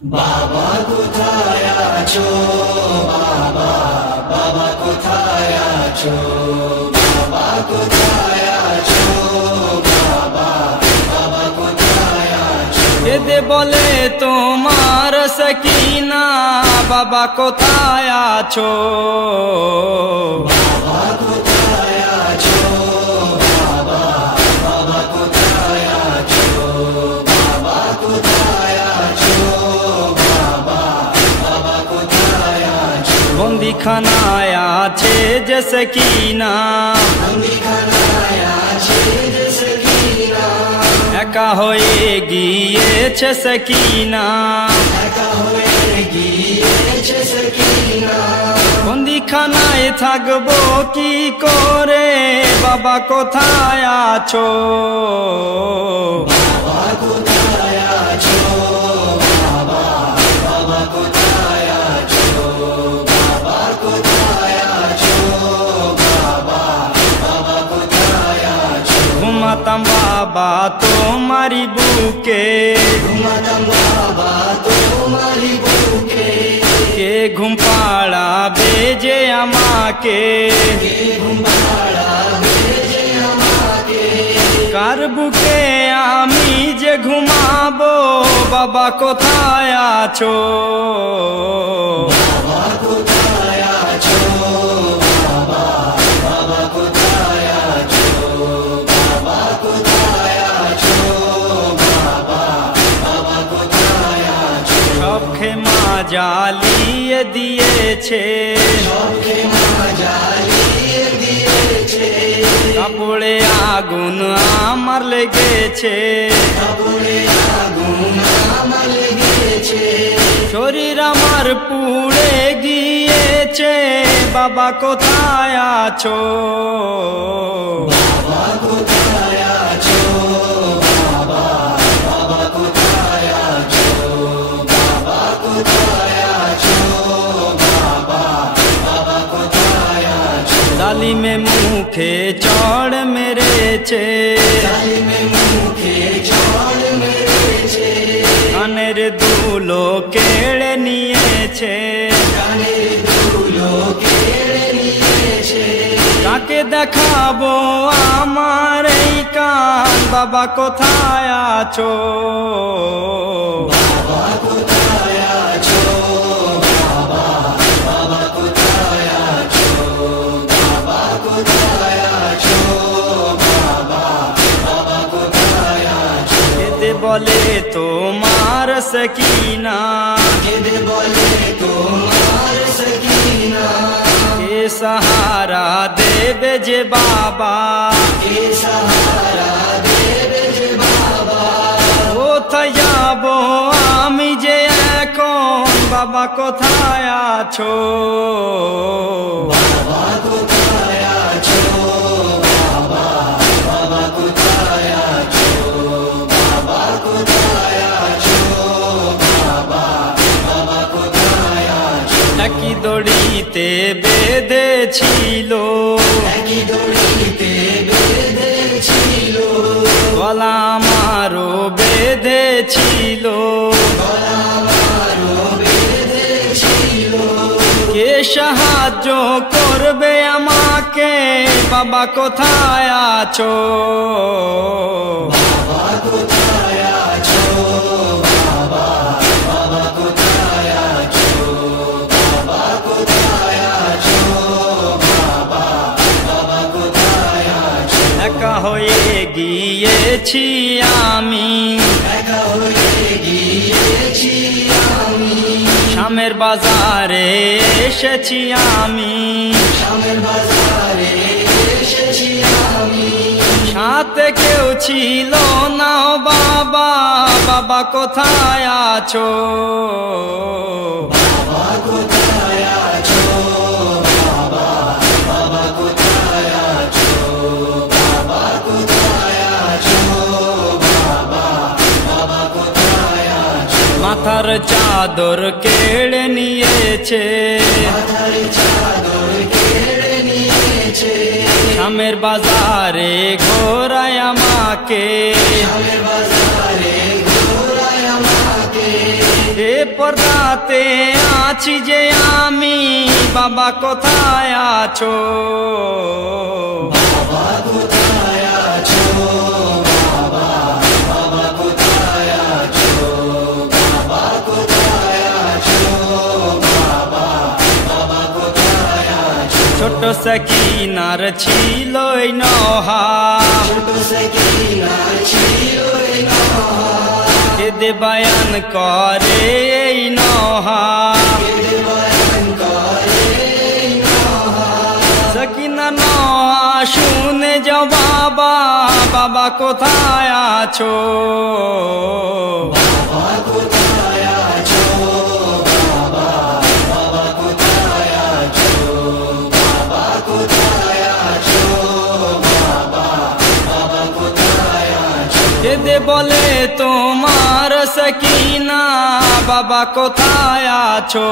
বাবা কোথায় আছো বাবা, বাবা কোথায় আছো, বাবা কোথায় আছো, বাবা, বাবা কোথায় আছো। এদে বলে তোমার সকিনা, বাবা কোথায় আছো, বাবা কোথায় আছো, বাবা, বাবা কোথায় আছো, বাবা কোথায় আছো, বাবা, বাবা কোথায় আছো। বন্দিখানায় আছে যে সকিনা, বন্দিখানায় আছে যে সকিনা, একা হয়ে গিয়েছে সকিনা, একা হয়ে গিয়েছে সকিনা। বন্দিখানায় থাকবো কি করে, বাবা কোথায় আছো, বাবা কোথায় আছো, বাবা, বাবা কোথায় আছো, বাবা কোথায় আছো, বাবা, বাবা কোথায় আছো। ঘুমাতাম বাবা তোমারি বুকে, ঘুমাতাম বাবা তোমারি বুকে, কে ঘুম পাড়াবে যে আমাকে, কে ঘুম পাড়াবে যে আমাকে। কার বুকে আমি যে ঘুমাবো, বাবা কোথায় আছো, বাবা কোথায় আছো, বাবা, বাবা কোথায় আছো, বাবা কোথায় আছো, বাবা, বাবা কোথায় আছো। সব খেমা জ্বালিয়ে দিয়েছে, সবকে মা জ্বালিয়ে দিয়েছে, কাপড়ে আগুন আমার লেগেছে, কাপড়ে আগুন আমার লেগেছে, শরীর আমার পুড়ে গিয়েছে, বাবা কোথায় আছো, বাবা কোথায় আছো, বাবা, বাবা কোথায় আছো, বাবা কোথায় আছো, বাবা, বাবা কোথায় আছো। জালিমে মুখে চড় মেরেছে, জালিমে মুখে ঝড় মেরেছে, কানের দুলো কেড়ে নিয়েছে, কানের ধুলো কেড়ে নিয়েছে। কাকে দেখাবো আমার এই কান, বাবা কোথায় আছো, বাবা কোথায় আছো, বাবা, বাবা কোথায় আছো, বাবা কোথায় আছো, বাবা, বাবা কোথায় আছো। এতে বলে তোমার সকিনা, কেঁদে বলে তোমার সকিনা, কে সাহারা দেবে যে বাবা, কে সাহারা দেবে যে বাবা। কোথায় যাবো আমি যে এখন, বাবা কোথায় আছো, বাবা কোথায় আছো, বাবা, বাবা কোথায় আছো, বাবা কোথায় আছো, বাবা, বাবা কোথায় আছো। একই দড়িতে বেঁধেছিল, একই দড়িতে বেঁধেছিল, গলা আমারও বেঁধেছিল, গলা আমারও বেঁধেছিল। কে সাহায্য করবে আমাকে, বাবা কোথায় আছো, বাবা কোথায় আছো, বাবা, বাবা কোথায় আছো, বাবা কোথায় আছো, বাবা, বাবা কোথায় আছো। একা হয়ে গিয়েছি আমি, একা হয়ে গিয়েছি আমি, শামের বাজারে এসেছি আমি, শামের বাজারে এসেছি আমি। সাথে কেউ ছিল না বাবা, বাবা কোথায় আছো, বাবা কোথায় আছো, বাবা, বাবা কোথায় আছো, বাবা কোথায় আছো, বাবা, বাবা কোথায় আছো। মাথার চাদর কেড়ে নিয়েছে, মাথার চাদর কেড়ে নিয়েছে, শামের বাজারে ঘোরায় আমাকে, শামের বাজারে ঘোরায় আমাকে। এরপর রাতে আছি যে আমি, বাবা কোথায় আছো? বাবা কোথায় আছো? বাবা, বাবা কোথায় আছো? বাবা কোথায় আছো? বাবা, বাবা কোথায় আছো? ছোট সকিনার ছিল নহা, ছোট সকিনার ছিল নহা, কেদে বয়ান করে এই নহা, কেদে বয়ান করে নহা। সকিনা নহা শুনে যাও বাবা, বাবা কোথায় আছো? বাবা কোথায় আছো? বাবা, বাবা কোথায় আছো? বাবা কোথায় আছো? বাবা, বাবা কোথায় আছো? কেদে বলে তোমার সকিনা, বাবা কোথায় আছো?